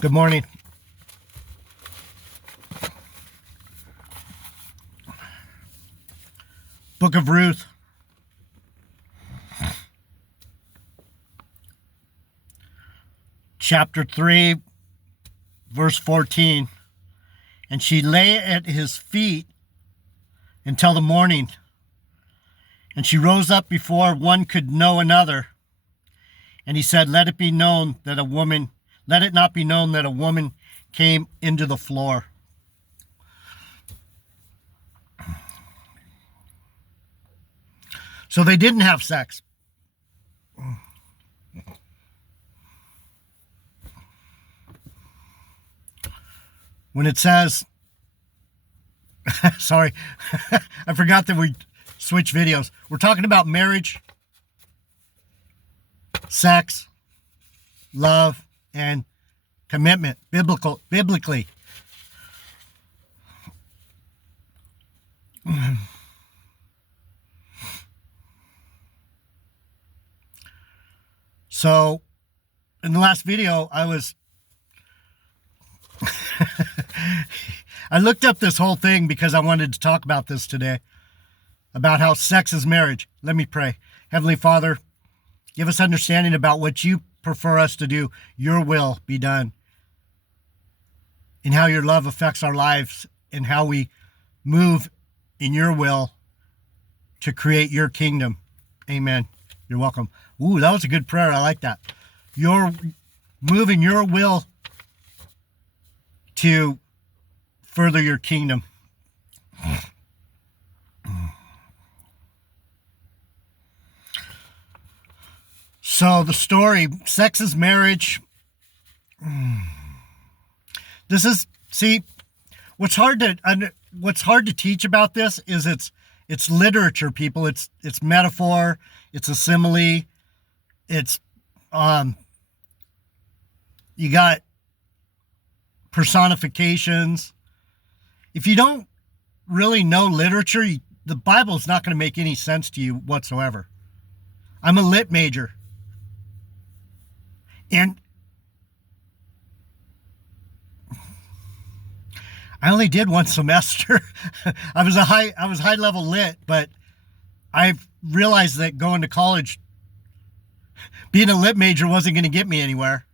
Good morning. Book of Ruth. Chapter 3, verse 14. And she lay at his feet until the morning. And she rose up before one could know another. And he said, let it not be known that a woman came into the floor. So they didn't have sex. When it says, sorry, I forgot that we switch videos. We're talking about marriage, sex, love, and commitment, biblically. So, in the last video, I looked up this whole thing because I wanted to talk about this today, about how sex is marriage. Let me pray. Heavenly Father, give us understanding about what you prefer us to do. Your will be done. And how your love affects our lives and how we move in your will to create your kingdom. Amen. You're welcome. Ooh, that was a good prayer. I like that. You're moving your will to further your kingdom. So the story, sex is marriage. This is, see, what's hard to teach about this is it's literature, people. It's metaphor. It's a simile. It's you got personifications. If you don't really know literature, the Bible's not going to make any sense to you whatsoever. I'm a lit major. And I only did one semester. I was high level lit, but I've realized that going to college, being a lit major wasn't going to get me anywhere,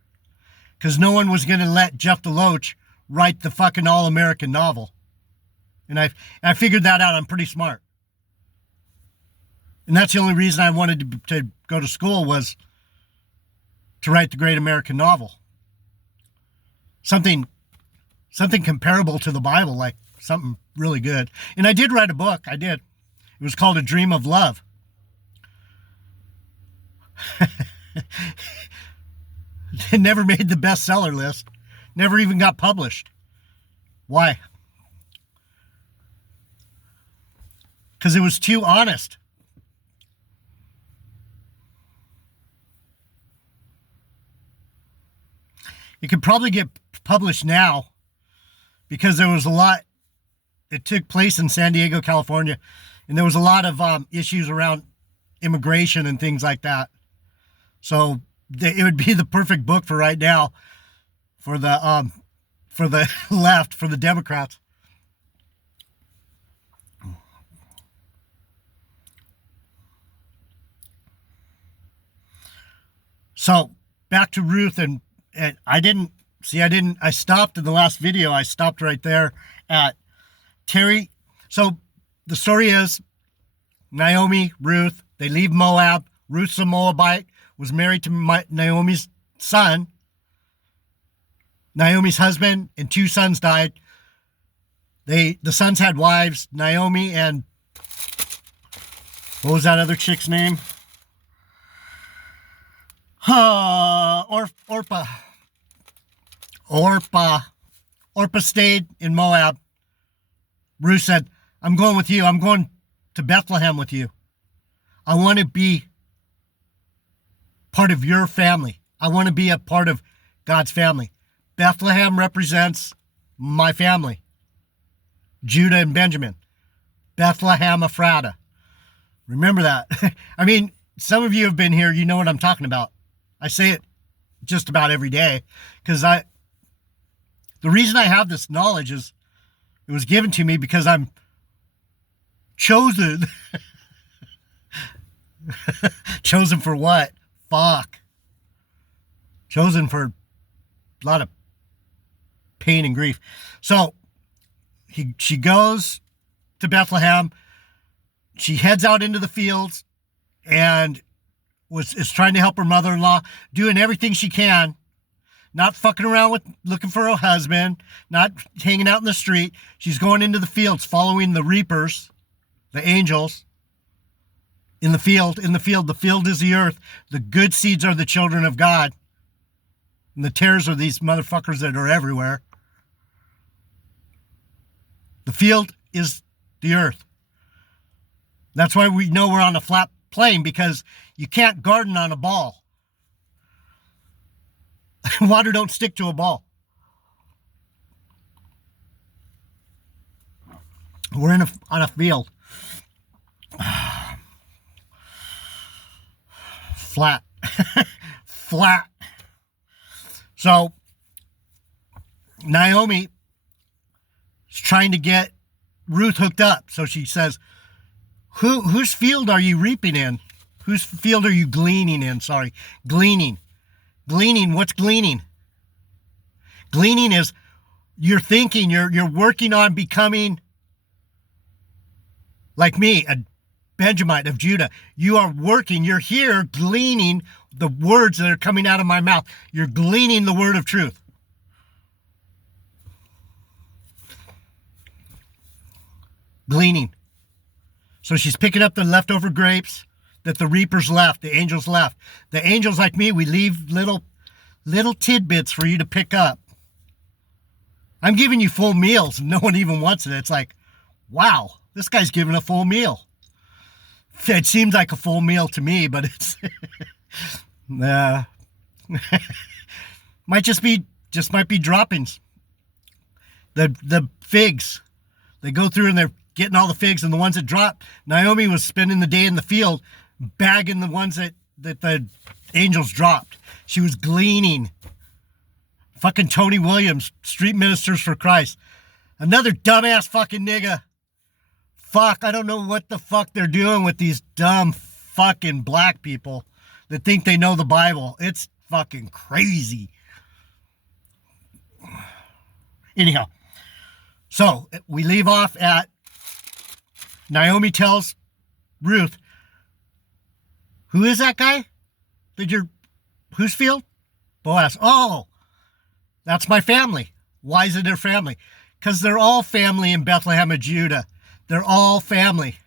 because no one was going to let Jeff DeLoach write the fucking all-American novel. And I figured that out. I'm pretty smart. And that's the only reason I wanted to go to school, was to write the great American novel. Something comparable to the Bible, like something really good. And I did write a book. I did. It was called A Dream of Love. It never made the bestseller list. Never even got published. Why? Because it was too honest. It could probably get published now, because there was a lot. It took place in San Diego, California, and there was a lot of issues around immigration and things like that. So it would be the perfect book for right now, for the left, for the Democrats. So back to Ruth, and I stopped in the last video. I stopped right there at Terry. So the story is Naomi, Ruth, they leave Moab. Ruth's a Moabite, was married to Naomi's son. Naomi's husband and two sons died. The sons had wives, Naomi and, what was that other chick's name? Orpah. Orpah stayed in Moab. Ruth said, I'm going with you. I'm going to Bethlehem with you. I want to be part of your family. I want to be a part of God's family. Bethlehem represents my family. Judah and Benjamin. Bethlehem Ephrata. Remember that. I mean, some of you have been here. You know what I'm talking about. I say it just about every day, because The reason I have this knowledge is it was given to me because I'm chosen. Chosen for what? Fuck. Chosen for a lot of pain and grief. So she goes to Bethlehem. She heads out into the fields and is trying to help her mother-in-law, doing everything she can, not fucking around with looking for her husband, not hanging out in the street. She's going into the fields, following the reapers, the angels. In the field, the field is the earth. The good seeds are the children of God. And the tares are these motherfuckers that are everywhere. The field is the earth. That's why we know we're on a flat plane, because you can't garden on a ball. Water don't stick to a ball. We're on a field. Flat. Flat. So Naomi is trying to get Ruth hooked up. So she says, whose field are you reaping in? Whose field are you gleaning in? Sorry. Gleaning. Gleaning. What's gleaning? Gleaning is you're thinking, you're working on becoming like me, a Benjamite of Judah. You are working, you're here gleaning the words that are coming out of my mouth. You're gleaning the word of truth. Gleaning. So she's picking up the leftover grapes that the reapers left, the angels left. The angels, like me, we leave little tidbits for you to pick up. I'm giving you full meals and no one even wants it. It's like, wow, this guy's giving a full meal. It seems like a full meal to me, but it's might be droppings. The figs, they go through and they're getting all the figs, and the ones that drop, Naomi was spending the day in the field bagging the ones that the angels dropped. She was gleaning. Fucking Tony Williams, Street Ministers for Christ. Another dumbass fucking nigga. Fuck, I don't know what the fuck they're doing with these dumb fucking black people that think they know the Bible. It's fucking crazy. Anyhow, so we leave off at Naomi tells Ruth, who is that guy? Whose field? Boaz. Oh, that's my family. Why is it their family? Because they're all family in Bethlehem of Judah. They're all family.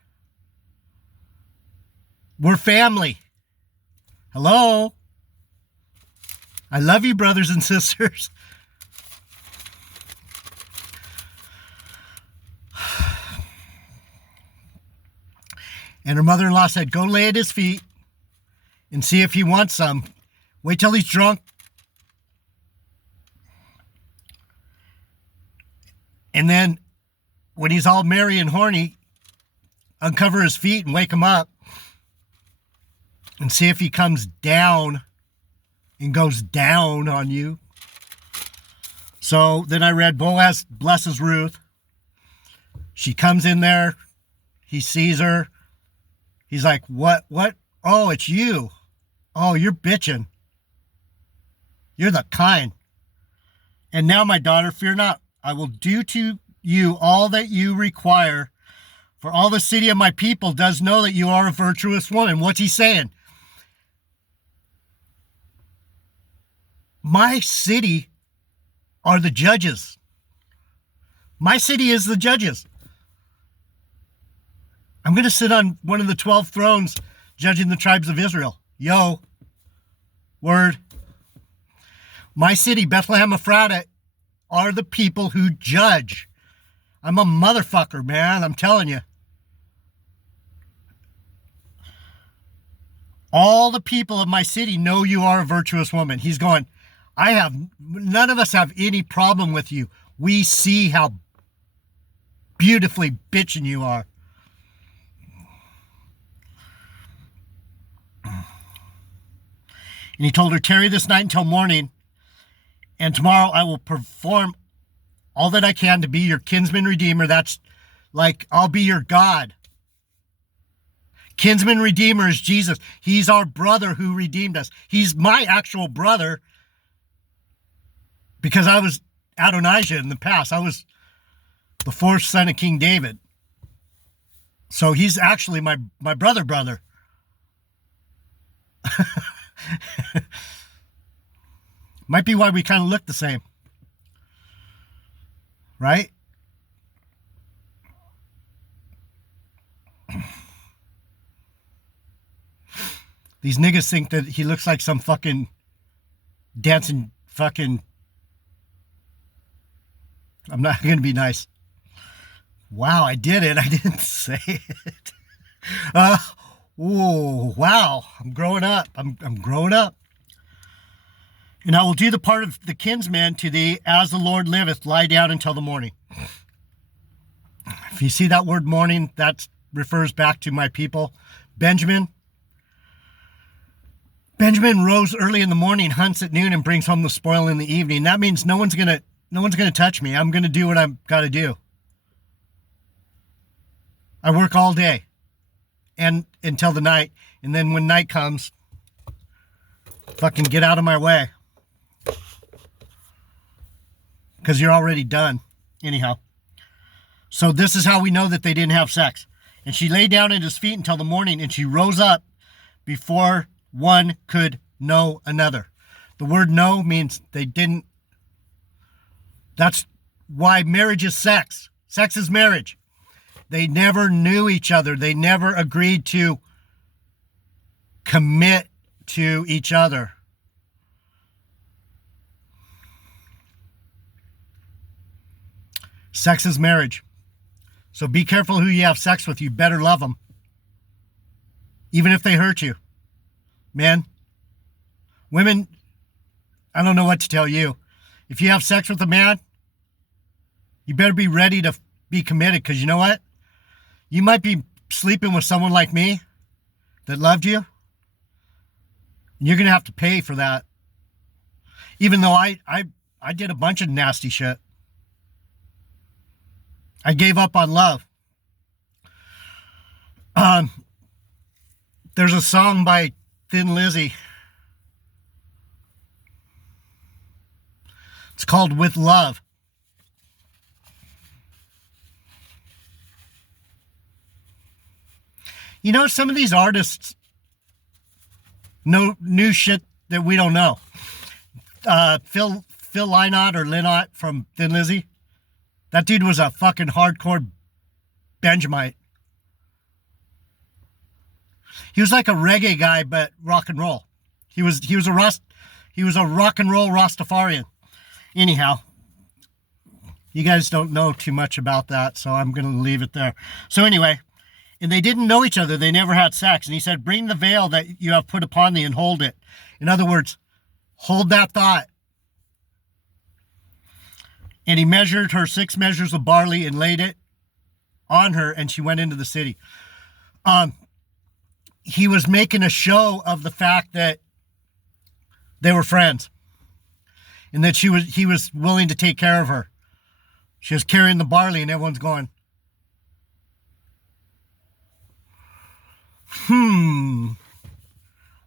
We're family. Hello? I love you, brothers and sisters. And her mother-in-law said, go lay at his feet and see if he wants some. Wait till he's drunk. And then when he's all merry and horny, uncover his feet and wake him up and see if he comes down and goes down on you. So then I read, Boaz blesses Ruth. She comes in there. He sees her. He's like, what? Oh, it's you. Oh, you're bitching. You're the kind. And now, my daughter, fear not. I will do to you all that you require. For all the city of my people does know that you are a virtuous woman. What's he saying? My city are the judges. My city is the judges. I'm going to sit on one of the 12 thrones judging the tribes of Israel. Yo. Word. My city, Bethlehem Ephratah, are the people who judge. I'm a motherfucker, man. I'm telling you. All the people of my city know you are a virtuous woman. He's going, none of us have any problem with you. We see how beautifully bitching you are. And he told her, tarry this night until morning, and tomorrow I will perform all that I can to be your kinsman redeemer. That's like, I'll be your God. Kinsman redeemer is Jesus. He's our brother who redeemed us. He's my actual brother because I was Adonijah in the past. I was the fourth son of King David. So he's actually my brother. Might be why we kind of look the same. Right? These niggas think that he looks like some fucking dancing fucking... I'm not going to be nice. Wow, I did it. I didn't say it. Oh, wow. I'm growing up. I'm growing up. And I will do the part of the kinsman to thee, as the Lord liveth, lie down until the morning. If you see that word morning, that refers back to my people. Benjamin rose early in the morning, hunts at noon, and brings home the spoil in the evening. That means no one's gonna touch me. I'm gonna do what I've got to do. I work all day and until the night, and then when night comes, fucking get out of my way. Because you're already done. Anyhow. So this is how we know that they didn't have sex. And she lay down at his feet until the morning, and she rose up before one could know another. The word know means they didn't. That's why marriage is sex. Sex is marriage. They never knew each other. They never agreed to commit to each other. Sex is marriage. So be careful who you have sex with. You better love them. Even if they hurt you. Men, women, I don't know what to tell you. If you have sex with a man, you better be ready to be committed, because you know what? You might be sleeping with someone like me that loved you. And you're going to have to pay for that. Even though I did a bunch of nasty shit. I gave up on love. There's a song by Thin Lizzy. It's called With Love. You know, some of these artists know new shit that we don't know. Phil Lynott or Lynott from Thin Lizzy. That dude was a fucking hardcore Benjamite. He was like a reggae guy, but rock and roll. He was a rock and roll Rastafarian. Anyhow, you guys don't know too much about that, so I'm going to leave it there. So anyway, and they didn't know each other. They never had sex. And he said, bring the veil that you have put upon thee and hold it. In other words, hold that thought. And he measured her 6 measures of barley and laid it on her, and she went into the city. He was making a show of the fact that they were friends. And that he was willing to take care of her. She was carrying the barley, and everyone's going,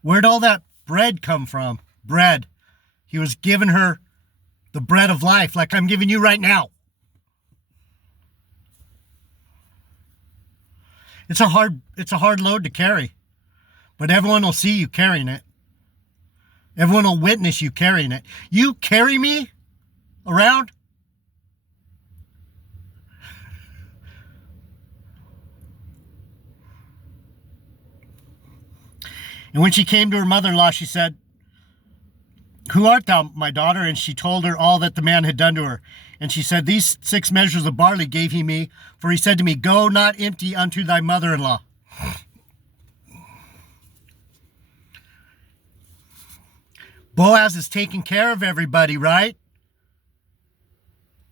where'd all that bread come from? Bread. He was giving her the bread of life, like I'm giving you right now. It's a hard load to carry, but everyone will see you carrying it. Everyone will witness you carrying it. You carry me around? And when she came to her mother-in-law, she said, who art thou, my daughter? And she told her all that the man had done to her. And she said, these 6 measures of barley gave he me, for he said to me, go not empty unto thy mother-in-law. Boaz is taking care of everybody, right?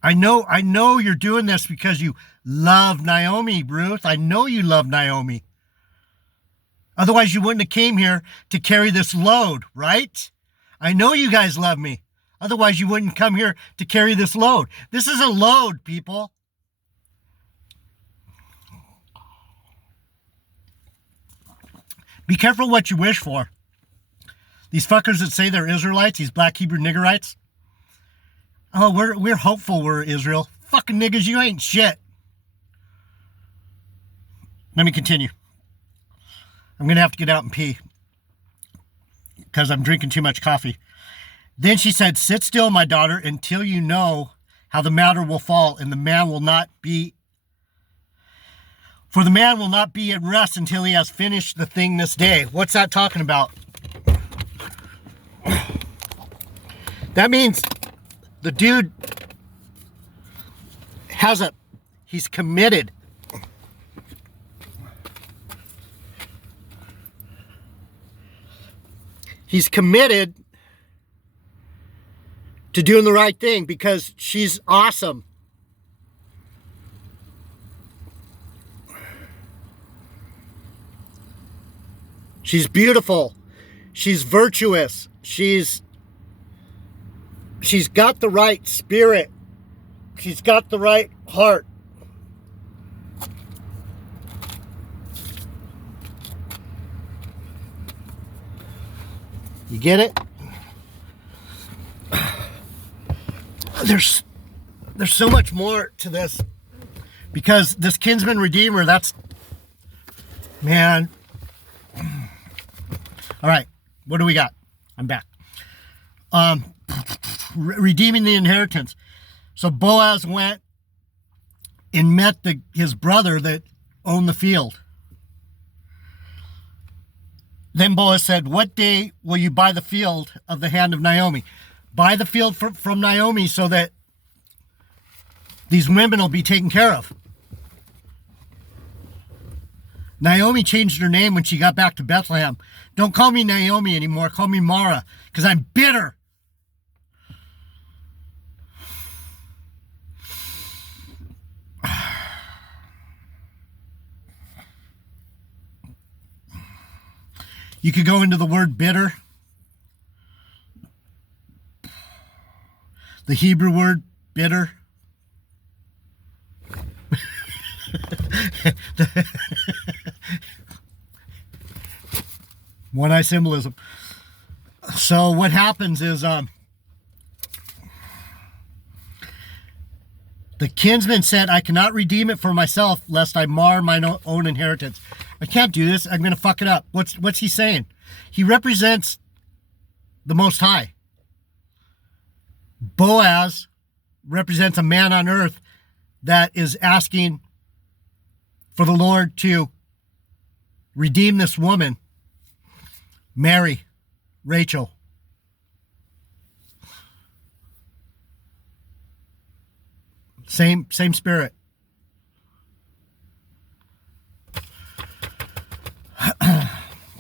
I know you're doing this because you love Naomi, Ruth. I know you love Naomi. Otherwise, you wouldn't have came here to carry this load, right? I know you guys love me. Otherwise, you wouldn't come here to carry this load. This is a load, people. Be careful what you wish for. These fuckers that say they're Israelites, these black Hebrew niggerites. Oh, we're hopeful we're Israel. Fucking niggas, you ain't shit. Let me continue. I'm going to have to get out and pee because I'm drinking too much coffee. Then she said, sit still, my daughter, until you know how the matter will fall, and the man will not be, for the man will not be at rest until he has finished the thing this day. What's that talking about? That means the dude he's committed. He's committed to doing the right thing because she's awesome. She's beautiful. She's virtuous. She's got the right spirit. She's got the right heart. You get it? There's so much more to this because this Kinsman Redeemer, that's, man. All right, what do we got? I'm back. Redeeming the inheritance. So Boaz went and met his brother that owned the field. Then Boaz said, what day will you buy the field of the hand of Naomi? Buy the field from Naomi so that these women will be taken care of. Naomi changed her name when she got back to Bethlehem. Don't call me Naomi anymore. Call me Mara, because I'm bitter. You could go into the word bitter. The Hebrew word bitter. One-eye symbolism. So what happens is the kinsman said, I cannot redeem it for myself lest I mar mine own inheritance. I can't do this. I'm going to fuck it up. What's he saying? He represents the Most High. Boaz represents a man on earth that is asking for the Lord to redeem this woman, Mary, Rachel. Same spirit.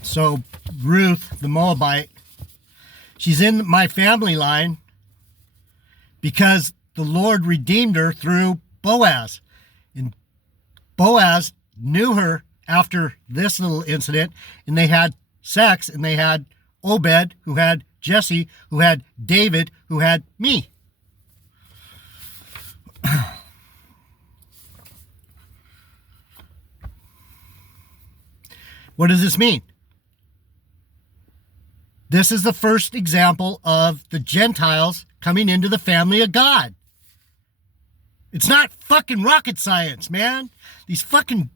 So Ruth, the Moabite, she's in my family line because the Lord redeemed her through Boaz. And Boaz knew her after this little incident, and they had sex, and they had Obed, who had Jesse, who had David, who had me. What does this mean? This is the first example of the Gentiles coming into the family of God. It's not fucking rocket science, man. These Bible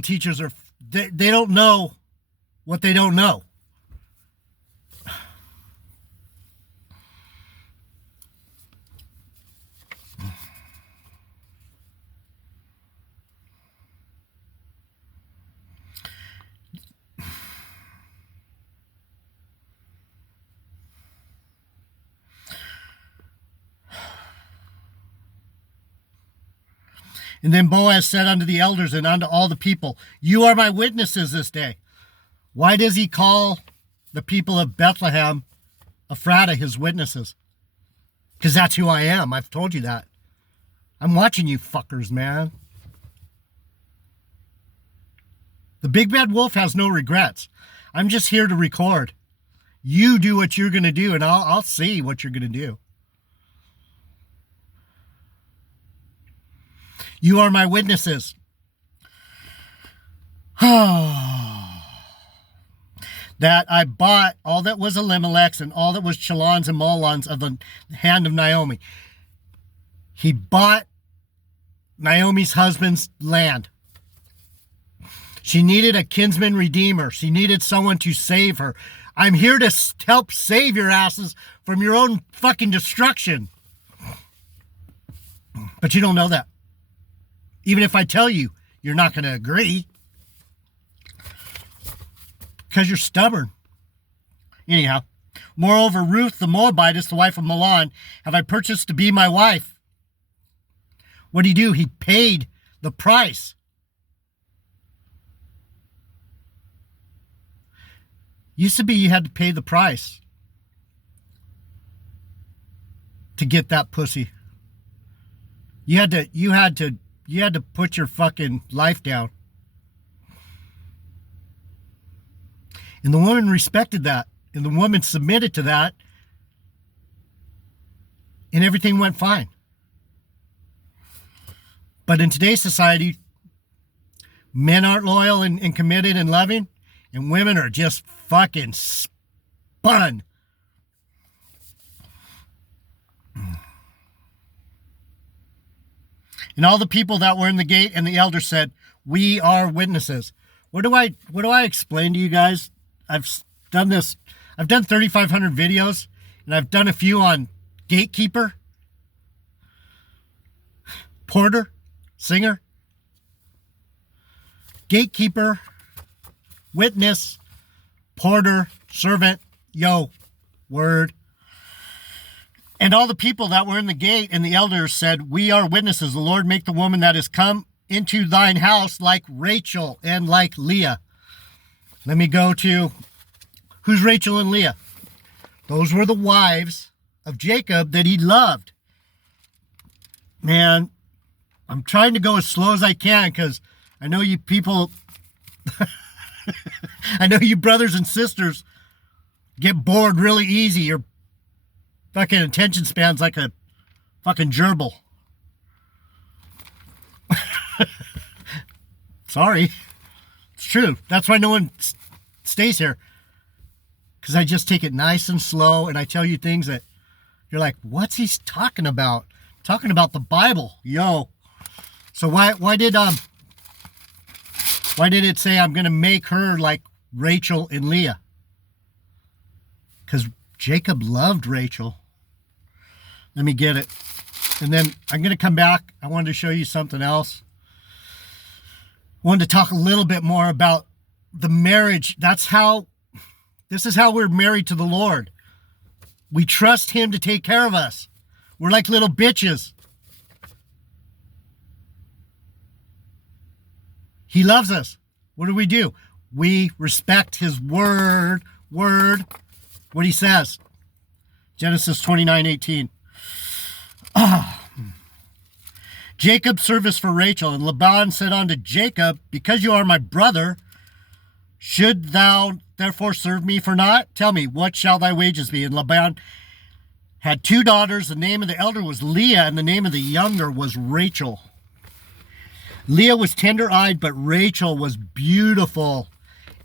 teachers they don't know what they don't know. And then Boaz said unto the elders and unto all the people, you are my witnesses this day. Why does he call the people of Bethlehem, Ephrata, his witnesses? Because that's who I am. I've told you that. I'm watching you fuckers, man. The big bad wolf has no regrets. I'm just here to record. You do what you're going to do, and I'll see what you're going to do. You are my witnesses. That I bought all that was Elimelech's and all that was Chalon's and Mahlon's of the hand of Naomi. He bought Naomi's husband's land. She needed a kinsman redeemer. She needed someone to save her. I'm here to help save your asses from your own fucking destruction. But you don't know that. Even if I tell you, you're not going to agree. Because you're stubborn. Anyhow, moreover, Ruth the Moabitess, the wife of Mahlon, have I purchased to be my wife. What did he do? He paid the price. Used to be you had to pay the price to get that pussy. You had to put your fucking life down. And the woman respected that. And the woman submitted to that. And everything went fine. But in today's society, men aren't loyal and committed and loving. And women are just fucking spun. And all the people that were in the gate and the elders said, we are witnesses. What do I explain to you guys? I've done this. I've done 3,500 videos, and I've done a few on gatekeeper, porter, singer, gatekeeper, witness, porter, servant, word. And all the people that were in the gate and the elders said, we are witnesses. The Lord make the woman that is come into thine house like Rachel and like Leah. Let me go to, who's Rachel and Leah? Those were the wives of Jacob that he loved. Man, I'm trying to go as slow as I can because I know you people, I know you brothers and sisters get bored really easy. Your fucking attention span's like a fucking gerbil. Sorry. It's true. That's why no one stays here. Because I just take it nice and slow and I tell you things that you're like, what's he talking about? Talking about the Bible. So why did it say I'm going to make her like Rachel and Leah? Because Jacob loved Rachel. Let me get it. And then I'm going to come back. I wanted to show you something else. I wanted to talk a little bit more about the marriage. This is how we're married to the Lord. We trust him to take care of us. We're like little bitches. He loves us. What do? We respect his word, what he says. Genesis 29:18. Jacob's service for Rachel. And Laban said unto Jacob, because you are my brother, should thou therefore serve me for naught? Tell me, what shall thy wages be? And Laban had 2 daughters. The name of the elder was Leah, and the name of the younger was Rachel. Leah was tender-eyed, but Rachel was beautiful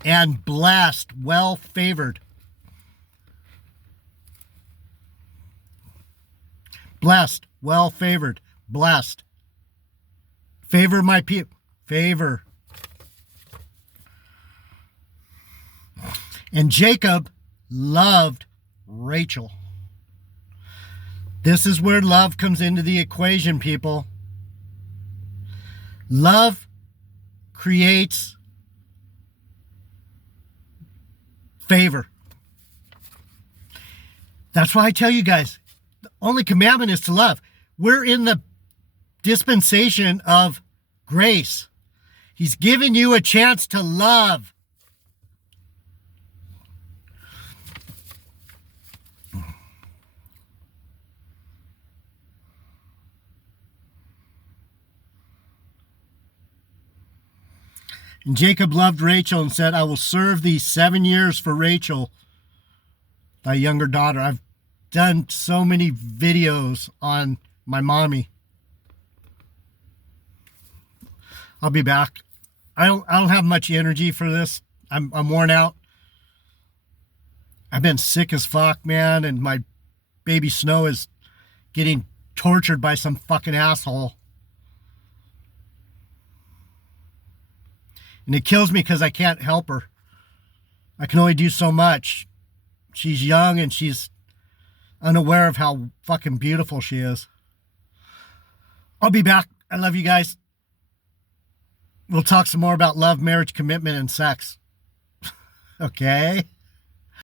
and blessed, well-favored. Blessed, well-favored, blessed. Favor my people. Favor. And Jacob loved Rachel. This is where love comes into the equation, people. Love creates favor. That's why I tell you guys, the only commandment is to love. We're in the dispensation of grace. He's giving you a chance to love. And Jacob loved Rachel and said, I will serve thee 7 years for Rachel. my younger daughter. I've done so many videos on my mommy. I'll be back. I don't have much energy for this. I'm worn out. I've been sick as fuck, man, and my baby Snow is getting tortured by some fucking asshole. And it kills me because I can't help her. I can only do so much. She's young and she's unaware of how fucking beautiful she is. I'll be back. I love you guys. We'll talk some more about love, marriage, commitment, and sex. Okay?